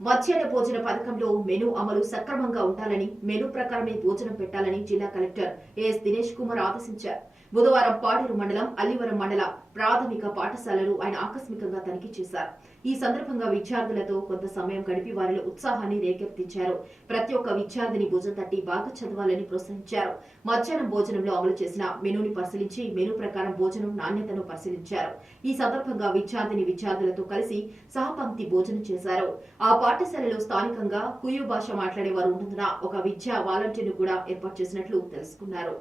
మధ్యాహ్న భోజన పథకంలో మెనూ అమలు సక్రమంగా ఉండాలని, మెనూ ప్రకారమే భోజనం పెట్టాలని జిల్లా కలెక్టర్ ఏఎస్ దినేష్ కుమార్ ఆదేశించారు. బుధవారం పాడేరు మండలం అల్లివరం మండల ప్రాథమిక పాఠశాలలు ఆయన ఆకస్మికంగా తనిఖీ చేశారు. ఈ సందర్భంగా విద్యార్థులతో కొంత సమయం గడిపి వారిలో ఉత్సాహాన్ని రేకెత్తించారు. ప్రతి ఒక్క విద్యార్థిని భుజం తట్టి బాగా చదవాలని ప్రోత్సహించారు. మధ్యాహ్నం భోజనంలో అమలు చేసిన మెనూని పరిశీలించి మెనూ ప్రకారం భోజనం నాణ్యతను పరిశీలించారు. ఈ సందర్భంగా విద్యార్థులతో కలిసి సహపంక్తి భోజనం చేశారు. ఆ పాఠశాలలో స్థానికంగా కుయు భాష మాట్లాడే వారు ఉన్నందున ఒక విద్యా వాలంటీర్ను కూడా ఏర్పాటు చేసినట్లు తెలుసుకున్నారు.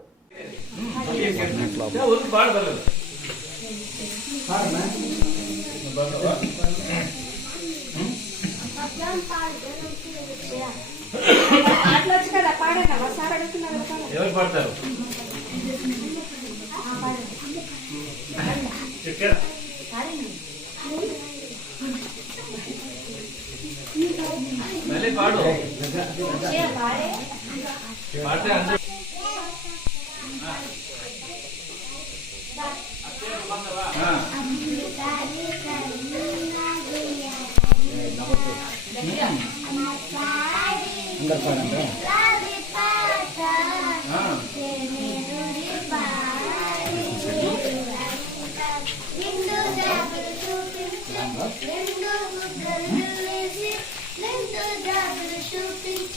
ఎవరు పాడతారు? మళ్ళీ పాడు పాడితే అందరూ अंदर